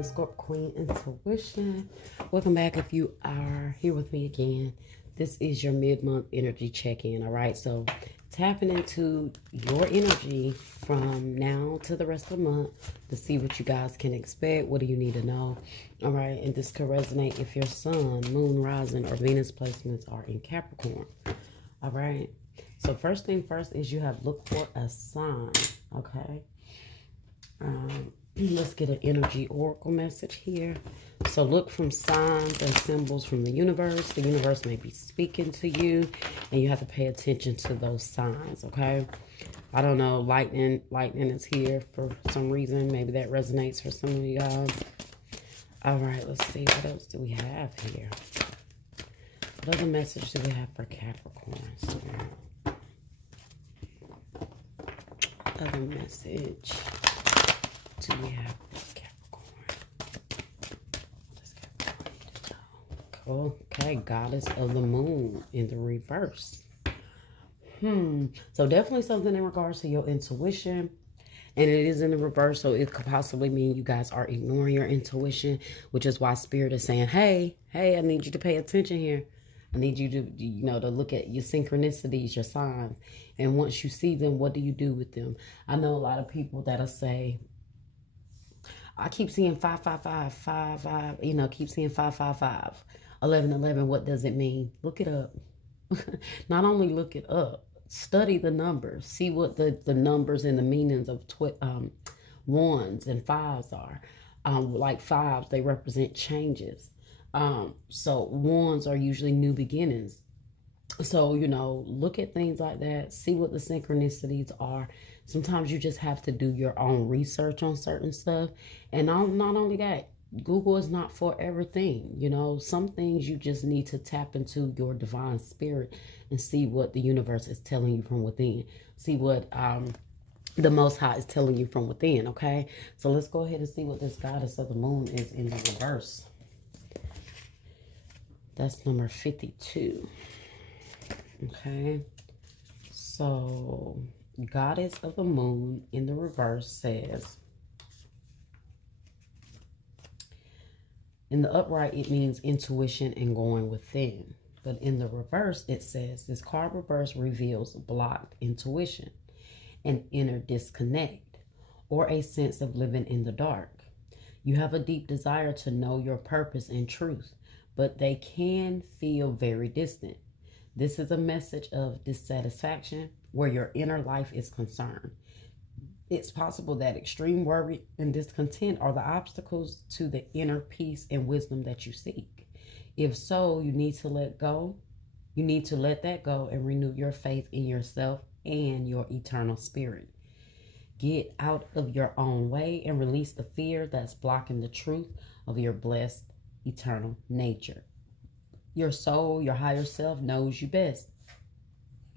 the Scorp Queen Intuition. Welcome back if you are here with me again. This is your mid-month energy check-in, all right? So tapping into your energy from now to the rest of the month to see what you guys can expect. What do you need to know? All right, and this could resonate if your sun, moon, rising, or Venus placements are in Capricorn. All right, so first thing first is you have looked for a sign, okay? Let's get an energy oracle message here. So look from signs and symbols from the universe. The universe may be speaking to you, and you have to pay attention to those signs, okay? I don't know, lightning is here for some reason. Maybe that resonates for some of you guys. All right, let's see. What else do we have here? What other message do we have for Capricorn? What other message do we have for Capricorn? Cool. Okay, Goddess of the Moon in the reverse. So definitely something in regards to your intuition. And it is in the reverse, so it could possibly mean you guys are ignoring your intuition, which is why Spirit is saying, hey, I need you to pay attention here. I need you to, to look at your synchronicities, your signs. And once you see them, what do you do with them? I know a lot of people that'll say, I keep seeing 555, 55, keep seeing 555, 1111. What does it mean? Look it up. Not only look it up, study the numbers. See what the numbers and the meanings of ones and fives are. Like fives, they represent changes. So ones are usually new beginnings. So, look at things like that. See what the synchronicities are. Sometimes you just have to do your own research on certain stuff. And not only that, Google is not for everything. Some things you just need to tap into your divine spirit and see what the universe is telling you from within. See what the Most High is telling you from within, okay? So let's go ahead and see what this Goddess of the Moon is in the reverse. That's number 52. Okay, so Goddess of the Moon in the reverse says, in the upright, it means intuition and going within. But in the reverse, it says, this card reverse reveals blocked intuition, an inner disconnect, or a sense of living in the dark. You have a deep desire to know your purpose and truth, but they can feel very distant. This is a message of dissatisfaction where your inner life is concerned. It's possible that extreme worry and discontent are the obstacles to the inner peace and wisdom that you seek. If so, you need to let go. You need to let that go and renew your faith in yourself and your eternal spirit. Get out of your own way and release the fear that's blocking the truth of your blessed eternal nature. Your soul, your higher self knows you best.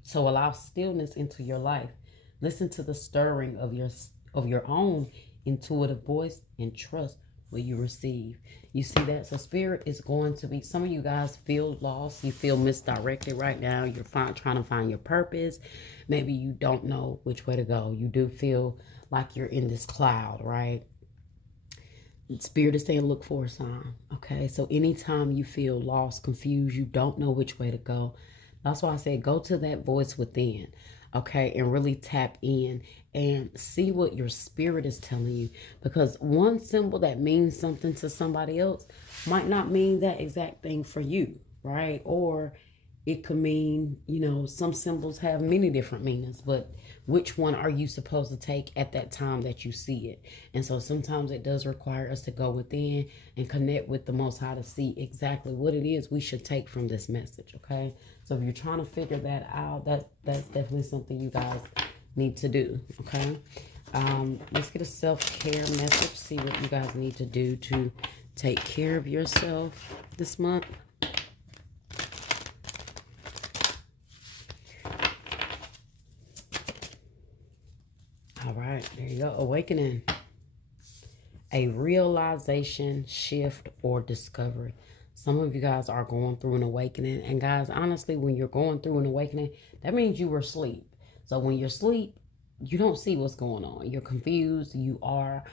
So allow stillness into your life. Listen to the stirring of your own intuitive voice and trust what you receive. You see that? So Spirit is going to be, some of you guys feel lost. You feel misdirected right now. You're trying to find your purpose. Maybe you don't know which way to go. You do feel like you're in this cloud, right? Spirit is saying look for a sign, okay? So anytime you feel lost, confused, you don't know which way to go, that's why I said go to that voice within, okay? And really tap in and see what your spirit is telling you. Because one symbol that means something to somebody else might not mean that exact thing for you, right? Or it could mean, some symbols have many different meanings, but which one are you supposed to take at that time that you see it? And so sometimes it does require us to go within and connect with the Most High to see exactly what it is we should take from this message, okay? So if you're trying to figure that out, that's definitely something you guys need to do, okay? Let's get a self-care message, see what you guys need to do to take care of yourself this month. All right, there you go. Awakening. A realization, shift, or discovery. Some of you guys are going through an awakening. And guys, honestly, when you're going through an awakening, that means you were asleep. So when you're asleep, you don't see what's going on. You're confused. You are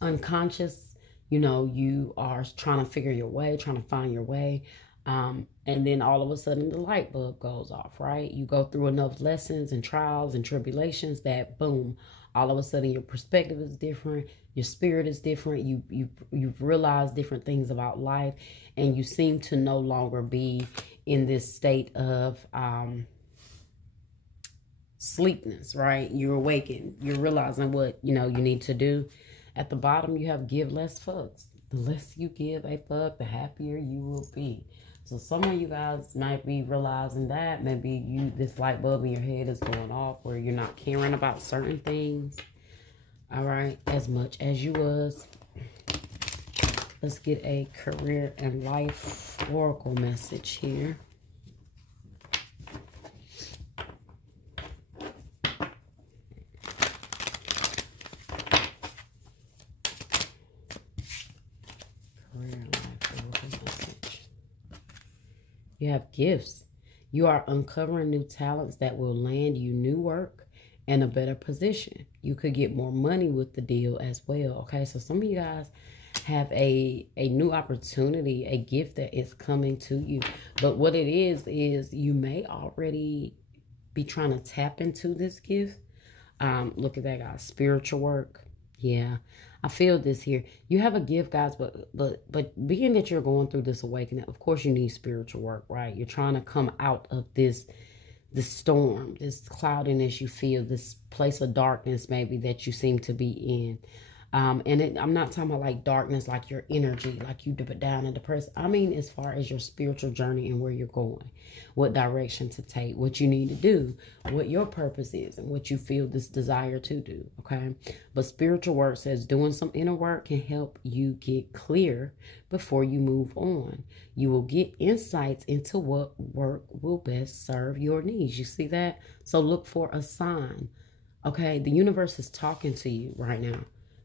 unconscious, you know, you are trying to figure your way, trying to find your way. And then all of a sudden the light bulb goes off, right? You go through enough lessons and trials and tribulations that boom, all of a sudden your perspective is different, your spirit is different, you've realized different things about life, and you seem to no longer be in this state of sleepness, right? You're awakened, you're realizing what you know you need to do. At the bottom you have give less fucks. The less you give a fuck, the happier you will be. So some of you guys might be realizing that maybe this light bulb in your head is going off, where you're not caring about certain things, all right, as much as you was. Let's get a career and life oracle message here. You have gifts. You are uncovering new talents that will land you new work and a better position. You could get more money with the deal as well. Okay, so some of you guys have a new opportunity, a gift that is coming to you. But what it is you may already be trying to tap into this gift. Look at that, guys. Spiritual work. Yeah, I feel this here. You have a gift, guys, but being that you're going through this awakening, of course you need spiritual work, right? You're trying to come out of this storm, this cloudiness you feel, this place of darkness maybe that you seem to be in. I'm not talking about like darkness, like your energy, like you down and depressed. I mean, as far as your spiritual journey and where you're going, what direction to take, what you need to do, what your purpose is, and what you feel this desire to do. Okay. But spiritual work says doing some inner work can help you get clear before you move on. You will get insights into what work will best serve your needs. You see that? So look for a sign. Okay. The universe is talking to you right now.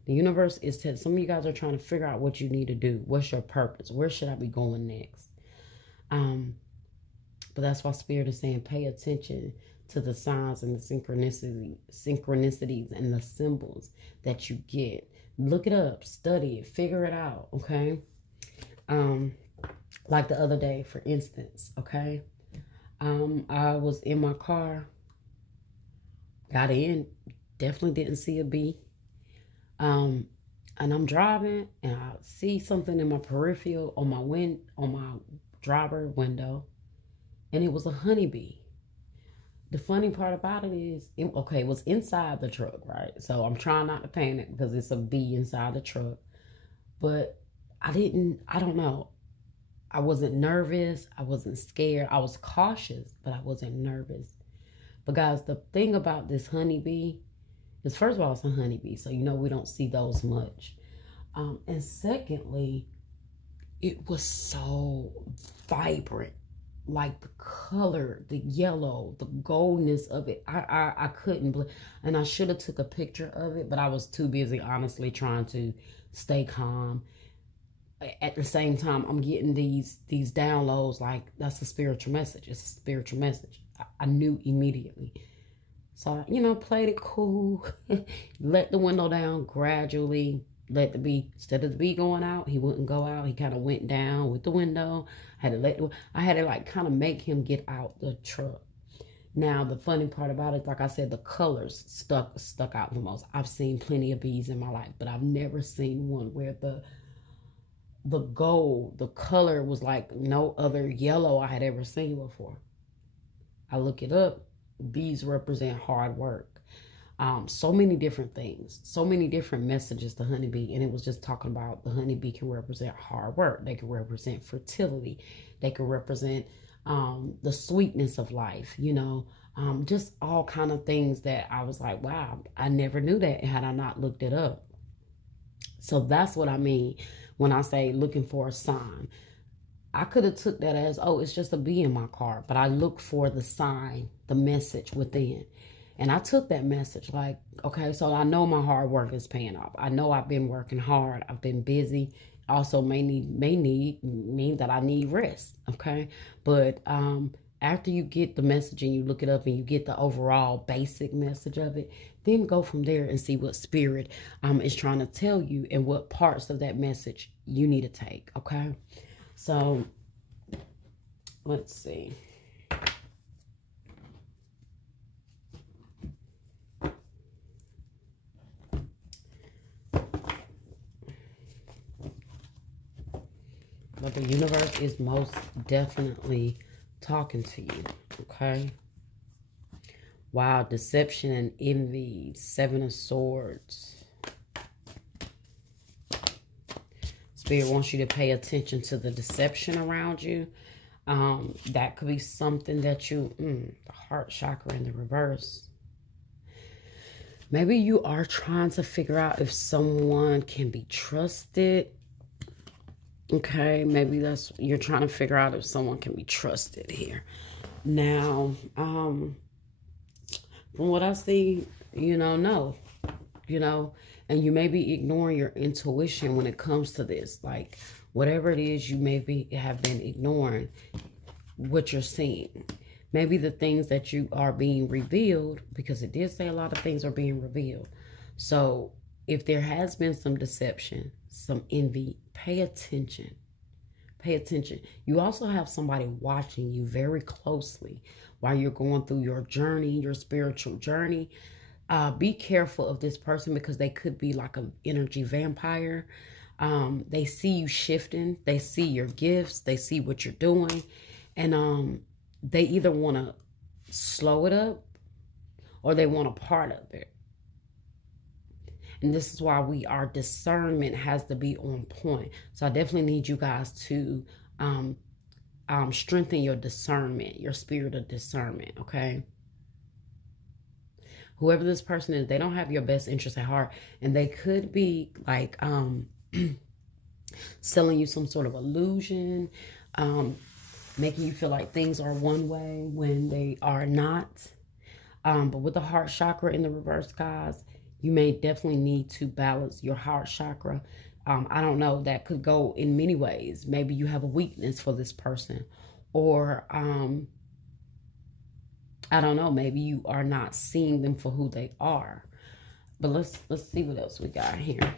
The universe is telling, some of you guys are trying to figure out what you need to do. What's your purpose? Where should I be going next? But that's why Spirit is saying pay attention to the signs and the synchronicities and the symbols that you get. Look it up, study it, figure it out, okay? Like the other day, for instance, okay? I was in my car, got in, definitely didn't see a bee. And I'm driving and I see something in my peripheral on my driver window, and it was a honeybee. The funny part about it is, it was inside the truck, right? So I'm trying not to panic because it's a bee inside the truck. But I don't know. I wasn't nervous. I wasn't scared. I was cautious, but I wasn't nervous. But guys, the thing about this honeybee, because first of all, it's a honeybee, so you know we don't see those much. And secondly, it was so vibrant. Like the color, the yellow, the goldness of it. I couldn't believe. And I should have took a picture of it, but I was too busy, honestly, trying to stay calm. At the same time, I'm getting these downloads like that's a spiritual message. It's a spiritual message. I knew immediately. So, played it cool. Let the window down gradually. Let the bee, instead of the bee going out, he wouldn't go out. He kind of went down with the window. I had to like kind of make him get out the truck. Now, the funny part about it, like I said, the colors stuck out the most. I've seen plenty of bees in my life, but I've never seen one where the gold, the color was like no other yellow I had ever seen before. I look it up. Bees represent hard work. So many different things, so many different messages to honeybee. And it was just talking about the honeybee can represent hard work. They can represent fertility. They can represent the sweetness of life, just all kind of things that I was like, wow, I never knew that had I not looked it up. So that's what I mean when I say looking for a sign. I could have took that as, oh, it's just a bee in my car. But I look for the sign, the message within. And I took that message like, okay, so I know my hard work is paying off. I know I've been working hard. I've been busy. Also may mean that I need rest, okay? But after you get the message and you look it up and you get the overall basic message of it, then go from there and see what spirit is trying to tell you and what parts of that message you need to take, okay? So, let's see. But the universe is most definitely talking to you, okay? Wow, deception and envy, 7 of Swords. Spirit wants you to pay attention to the deception around you. That could be something that you, the heart chakra in the reverse. Maybe you are trying to figure out if someone can be trusted. Okay, maybe that's, you're trying to figure out if someone can be trusted here. Now, from what I see, no, and you may be ignoring your intuition when it comes to this. Like, whatever it is you maybe have been ignoring, what you're seeing. Maybe the things that you are being revealed, because it did say a lot of things are being revealed. So, if there has been some deception, some envy, pay attention. Pay attention. You also have somebody watching you very closely while you're going through your journey, your spiritual journey. Be careful of this person because they could be like an energy vampire. They see you shifting. They see your gifts. They see what you're doing. And they either want to slow it up or they want a part of it. And this is why our discernment has to be on point. So I definitely need you guys to strengthen your discernment, your spirit of discernment, okay? Whoever this person is, they don't have your best interest at heart. And they could be like selling you some sort of illusion, making you feel like things are one way when they are not. But with the heart chakra in the reverse, guys, you may definitely need to balance your heart chakra. I don't know. That could go in many ways. Maybe you have a weakness for this person. Or, I don't know. Maybe you are not seeing them for who they are. But let's see what else we got here.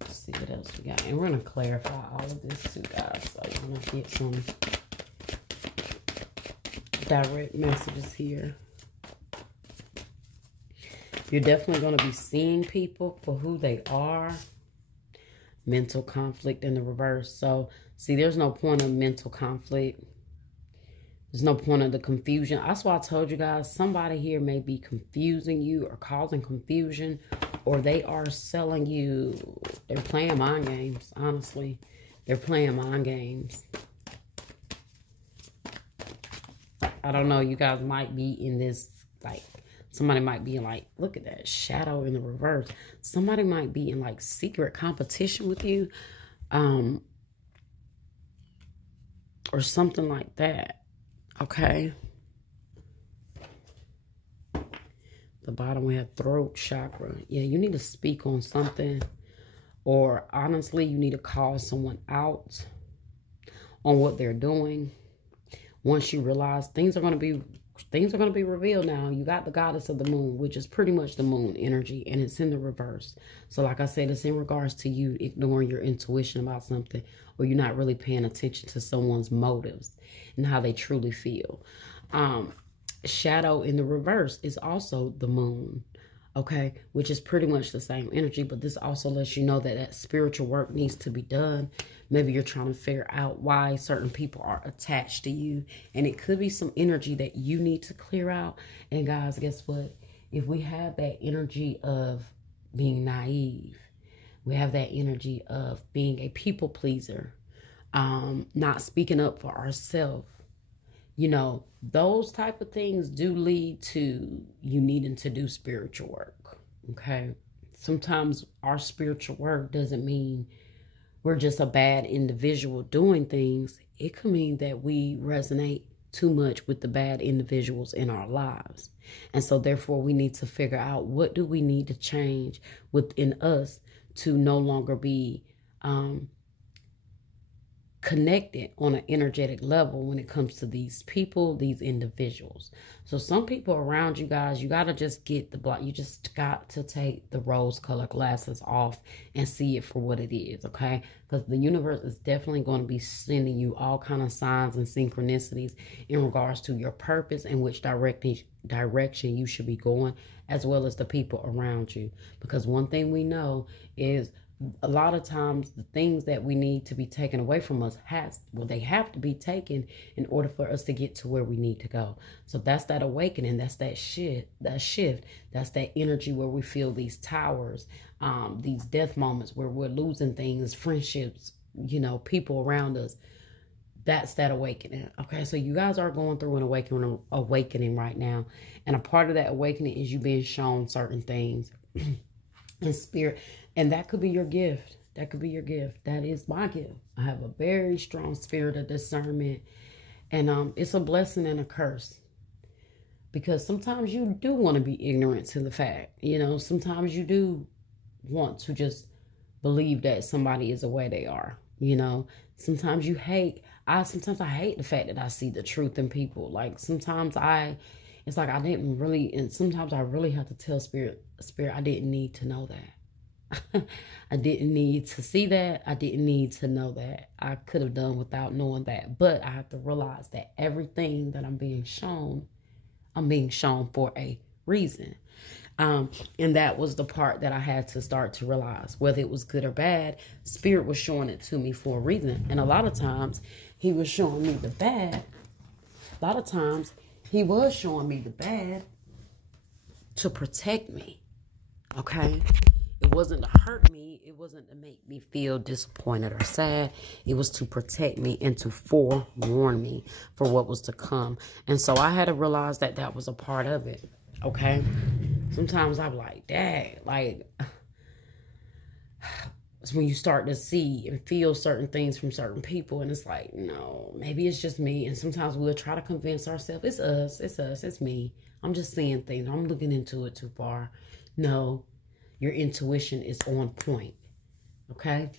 Let's see what else we got. And we're going to clarify all of this too, guys. So I'm going to get some direct messages here. You're definitely going to be seeing people for who they are. Mental conflict in the reverse. So, see, there's no point of mental conflict. There's no point of the confusion. That's why I told you guys, somebody here may be confusing you or causing confusion. Or they are selling you. They're playing mind games, honestly. They're playing mind games. I don't know. You guys might be in this, like, somebody might be in, like, look at that shadow in the reverse. Somebody might be in, like, secret competition with you. Or something like that. Okay. The bottom we have throat chakra. Yeah, you need to speak on something. Or, honestly, you need to call someone out on what they're doing. Once you realize things are going to be revealed now. You got the goddess of the moon, which is pretty much the moon energy, and it's in the reverse. So like I said, it's in regards to you ignoring your intuition about something, or you're not really paying attention to someone's motives and how they truly feel. Shadow in the reverse is also the moon, okay, which is pretty much the same energy, but this also lets you know that that spiritual work needs to be done. Maybe you're trying to figure out why certain people are attached to you, and it could be some energy that you need to clear out. And guys, guess what? If we have that energy of being naive, we have that energy of being a people pleaser, not speaking up for ourselves, you know, those type of things do lead to you needing to do spiritual work, okay? Sometimes our spiritual work doesn't mean we're just a bad individual doing things. It could mean that we resonate too much with the bad individuals in our lives. And so therefore we need to figure out, what do we need to change within us to no longer be connected on an energetic level when it comes to these people, these individuals. So some people around you guys, you got to just get the block. You just got to take the rose color glasses off and see it for what it is, okay? Because the universe is definitely going to be sending you all kind of signs and synchronicities in regards to your purpose and which direction you should be going, as well as the people around you. Because one thing we know is a lot of times the things that we need to be taken away from us they have to be taken in order for us to get to where we need to go. So that's that awakening. That's that shift. That's that energy where we feel these towers, these death moments where we're losing things, friendships, you know, people around us. That's that awakening. Okay, so you guys are going through an awakening right now, and a part of that awakening is you being shown certain things in spirit. And that could be your gift. That could be your gift. That is my gift. I have a very strong spirit of discernment. And it's a blessing and a curse. Because sometimes you do want to be ignorant to the fact. You know, sometimes you do want to just believe that somebody is the way they are. You know, sometimes you hate. Sometimes I hate the fact that I see the truth in people. Like sometimes it's like I didn't really, and sometimes I really have to tell spirit, I didn't need to know that. I didn't need to see that. I didn't need to know that. I could have done without knowing that. But I have to realize that everything that I'm being shown for a reason. And that was the part that I had to start to realize. Whether it was good or bad, spirit was showing it to me for a reason. And a lot of times he was showing me the bad. A lot of times he was showing me the bad to protect me. Okay? It wasn't to hurt me. It wasn't to make me feel disappointed or sad. It was to protect me and to forewarn me for what was to come. And so I had to realize that that was a part of it. Okay? Sometimes I'm like, dang, like, it's when you start to see and feel certain things from certain people. And it's like, no, maybe it's just me. And sometimes we'll try to convince ourselves, it's me. I'm just seeing things. I'm looking into it too far. No. Your intuition is on point. Okay?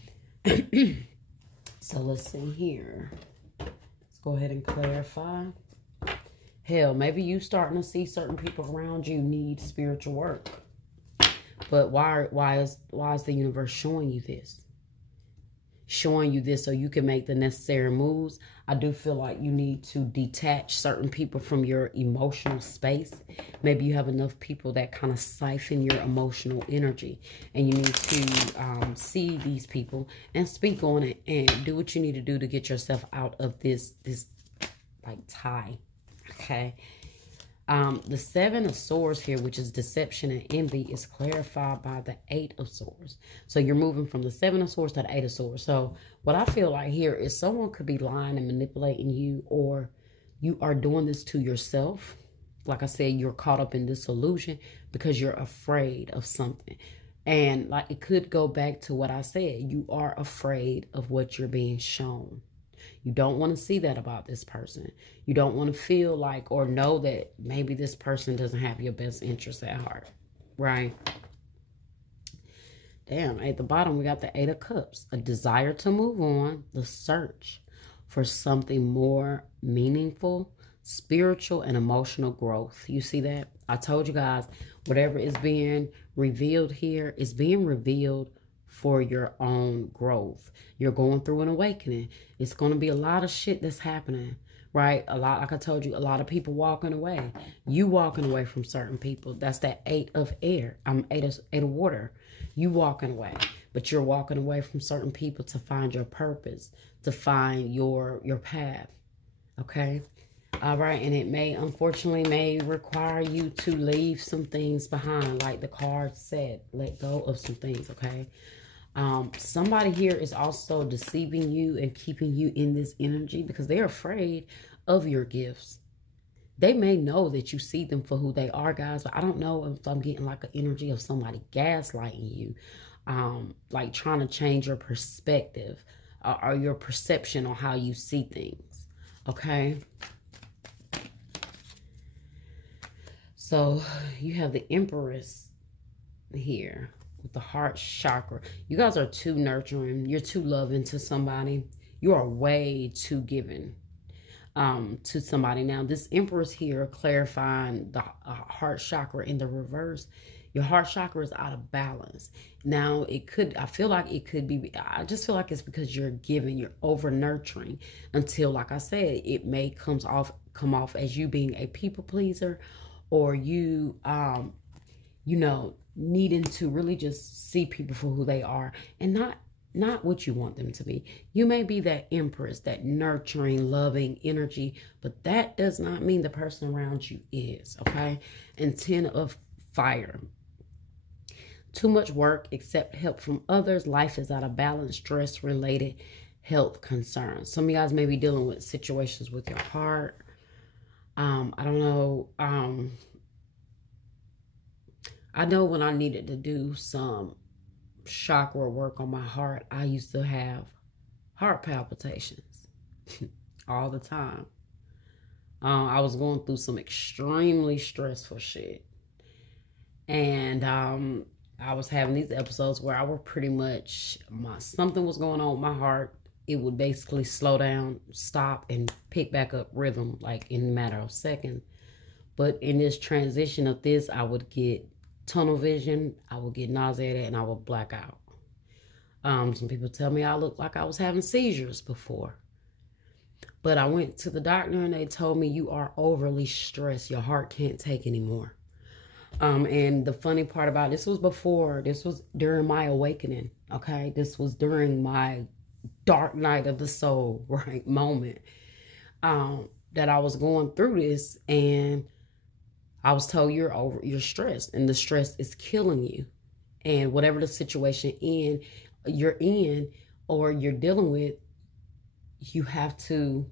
So let's see here. Let's go ahead and clarify. Hell, maybe you starting to see certain people around you need spiritual work. But why is the universe showing you this? Showing you this so you can make the necessary moves. I do feel like you need to detach certain people from your emotional space. Maybe you have enough people that kind of siphon your emotional energy, and you need to see these people and speak on it and do what you need to do to get yourself out of this like tie. Okay. The 7 of Swords here, which is deception and envy, is clarified by the 8 of Swords. So you're moving from the 7 of Swords to the 8 of Swords. So what I feel like here is someone could be lying and manipulating you, or you are doing this to yourself. Like I said, you're caught up in this illusion because you're afraid of something. And like it could go back to what I said. You are afraid of what you're being shown. You don't want to see that about this person. You don't want to feel like or know that maybe this person doesn't have your best interest at heart. Right? Damn, at the bottom, we got the 8 of Cups. A desire to move on. The search for something more meaningful, spiritual, and emotional growth. You see that? I told you guys, whatever is being revealed here is being revealed for your own growth. You're going through an awakening. It's going to be a lot of shit that's happening, right? A lot, like I told you, a lot of people walking away. You walking away from certain people. That's that 8 of air. 8 of water. You walking away. But you're walking away from certain people to find your purpose, to find your path. Okay? All right, and it unfortunately require you to leave some things behind. Like the card said, let go of some things, okay? Somebody here is also deceiving you and keeping you in this energy because they're afraid of your gifts. They may know that you see them for who they are, guys, but I don't know if I'm getting like an energy of somebody gaslighting you, like trying to change your perspective or your perception on how you see things, okay? So you have the Empress here with the heart chakra. You guys are too nurturing. You're too loving to somebody. You are way too giving to somebody. Now, this Empress here clarifying the heart chakra in the reverse. Your heart chakra is out of balance. Now, it could, I feel like it could be, I just feel like it's because you're giving, you're over nurturing until, like I said, it may come off as you being a people pleaser, or you, you know, needing to really just see people for who they are and not what you want them to be. You may be that Empress, that nurturing, loving energy, but that does not mean the person around you is, okay? And 10 of fire. Too much work, accept help from others. Life is out of balance, stress-related health concerns. Some of you guys may be dealing with situations with your heart. I don't know. I know when I needed to do some chakra work on my heart, I used to have heart palpitations all the time. I was going through some extremely stressful shit. And I was having these episodes where I were pretty much, something was going on with my heart. It would basically slow down, stop, and pick back up rhythm like in a matter of seconds. But in this transition of this, I would get tunnel vision, I would get nauseated, and I would black out. Some people tell me I looked like I was having seizures before. But I went to the doctor and they told me you are overly stressed. Your heart can't take anymore. And the funny part about this was during my awakening, okay? This was during my dark night of the soul, right, moment, that I was going through this, and I was told you're stressed, and the stress is killing you. And whatever the situation you're in or you're dealing with, you have to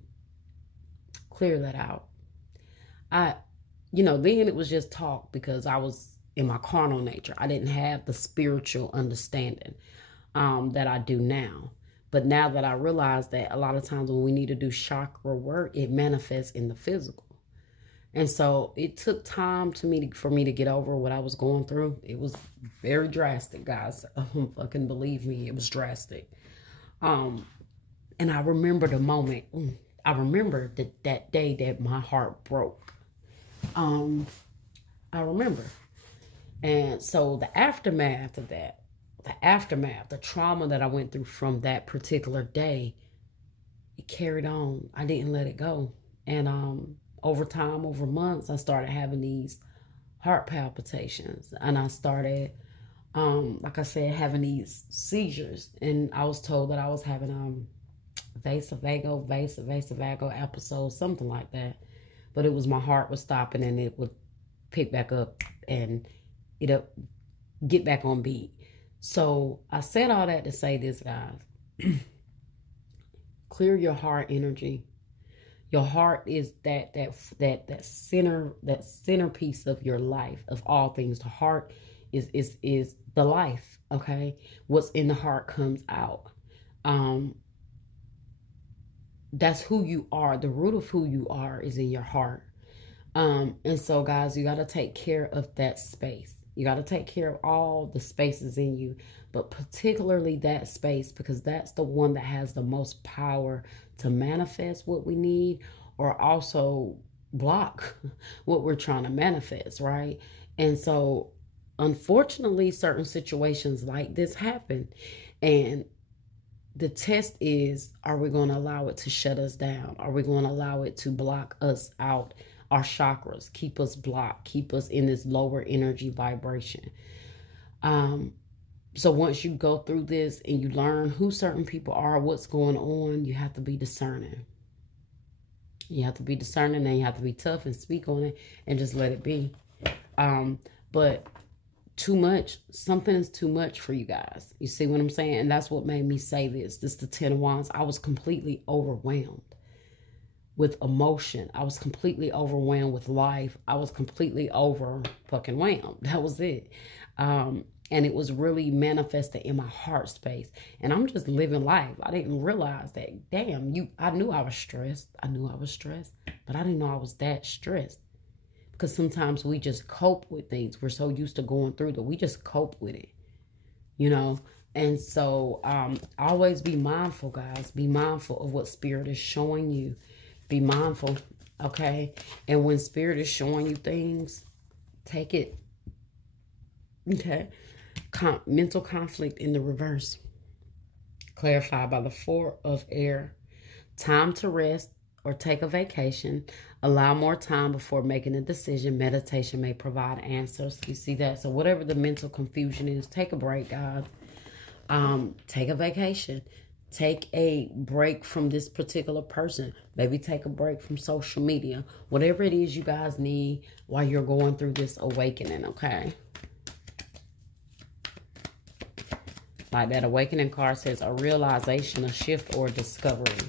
clear that out. Then it was just talk because I was in my carnal nature. I didn't have the spiritual understanding that I do now. But now that I realize that a lot of times when we need to do chakra work, it manifests in the physical. And so it took time for me to get over what I was going through. It was very drastic, guys. Fucking believe me, it was drastic. And I remember the moment. I remember that day that my heart broke. I remember. And so the aftermath of that, the trauma that I went through from that particular day, it carried on. I didn't let it go. And over time, over months, I started having these heart palpitations. And I started, like I said, having these seizures. And I was told that I was having vasovagal episode, something like that. But it was my heart was stopping and it would pick back up and it'll get back on beat. So I said all that to say this, guys. Clear your heart energy. Your heart is that centerpiece of your life, of all things. The heart is the life, okay? What's in the heart comes out. That's who you are. The root of who you are is in your heart. And so, guys, you got to take care of that space. You got to take care of all the spaces in you, but particularly that space, because that's the one that has the most power to manifest what we need, or also block what we're trying to manifest, right? And so, unfortunately, certain situations like this happen. And the test is, are we going to allow it to shut us down? Are we going to allow it to block us out, our chakras, keep us blocked, keep us in this lower energy vibration? So once you go through this and you learn who certain people are, what's going on, you have to be discerning. You have to be discerning, and you have to be tough and speak on it and just let it be. But too much, something is too much for you guys. You see what I'm saying? And that's what made me say this. This is the 10 of Wands. I was completely overwhelmed with emotion. I was completely overwhelmed with life. I was completely fucking whelmed. That was it. And it was really manifested in my heart space. And I'm just living life. I didn't realize that, damn, I knew I was stressed. I knew I was stressed, but I didn't know I was that stressed. Because sometimes we just cope with things. We're so used to going through that we just cope with it, you know. And so always be mindful, guys. Be mindful of what Spirit is showing you. Be mindful, okay? And when Spirit is showing you things, take it, okay? Mental conflict in the reverse. Clarified by the 4 of air. Time to rest or take a vacation. Allow more time before making a decision. Meditation may provide answers. You see that? So whatever the mental confusion is, take a break, guys. Take a vacation. Take a break from this particular person. Maybe take a break from social media. Whatever it is you guys need while you're going through this awakening, okay? Like that awakening card says, a realization, a shift, or discovery.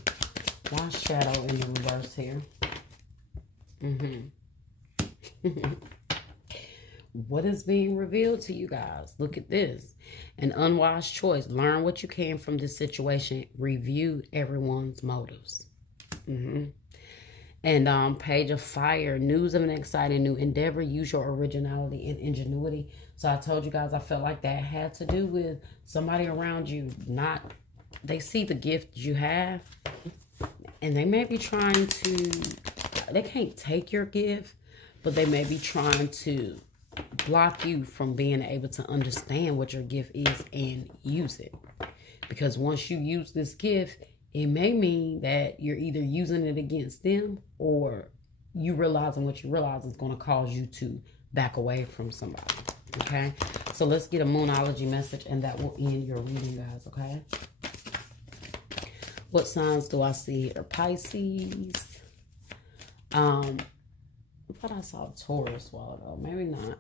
Why shadow in the reverse here? What is being revealed to you guys? Look at this. An unwise choice. Learn what you can from this situation. Review everyone's motives. And Page of Fire. News of an exciting new endeavor. Use your originality and ingenuity. So I told you guys I felt like that had to do with somebody around you. They see the gift you have. And they may be trying to, they can't take your gift, but they may be trying to block you from being able to understand what your gift is and use it. Because once you use this gift, it may mean that you're either using it against them, or you realizing what you realize is going to cause you to back away from somebody. Okay? So let's get a Moonology message, and that will end your reading, guys. Okay? What signs do I see here? Pisces. I thought I saw Taurus a while ago. Maybe not.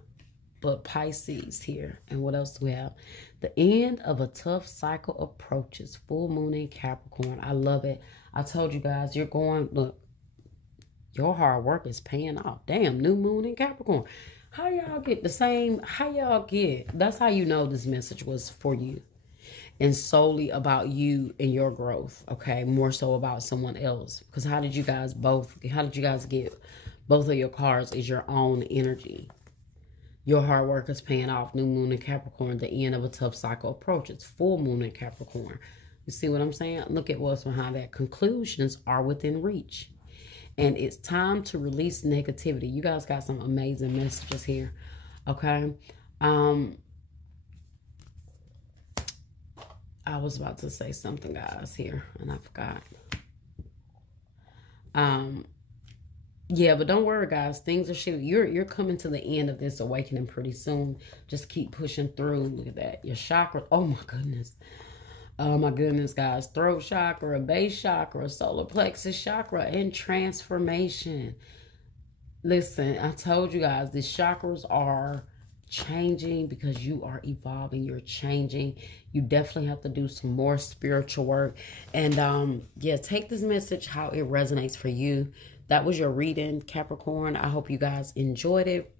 But Pisces here. And what else do we have? The end of a tough cycle approaches. Full moon in Capricorn. I love it. I told you guys, you're going, look, your hard work is paying off. Damn, new moon in Capricorn. How y'all get the same? How y'all get? That's how you know this message was for you. And solely about you and your growth, okay? More so about someone else. Because how did you guys get both of your cards is your own energy. Your hard work is paying off. New moon in Capricorn. The end of a tough cycle approaches. Full moon in Capricorn. You see what I'm saying? Look at what's behind that. Conclusions are within reach. And it's time to release negativity. You guys got some amazing messages here, okay? I was about to say something, guys, here, and I forgot. Yeah, but don't worry, guys. Things are shifting. You're coming to the end of this awakening pretty soon. Just keep pushing through. Look at that. Your chakra. Oh, my goodness. Oh, my goodness, guys. Throat chakra, base chakra, solar plexus chakra, and transformation. Listen, I told you guys, these chakras are changing because you are evolving. You're changing. You definitely have to do some more spiritual work. And yeah, take this message how it resonates for you. That was your reading, Capricorn. I hope you guys enjoyed it.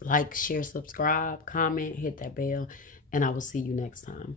Like, share, subscribe, comment, hit that bell, and I will see you next time.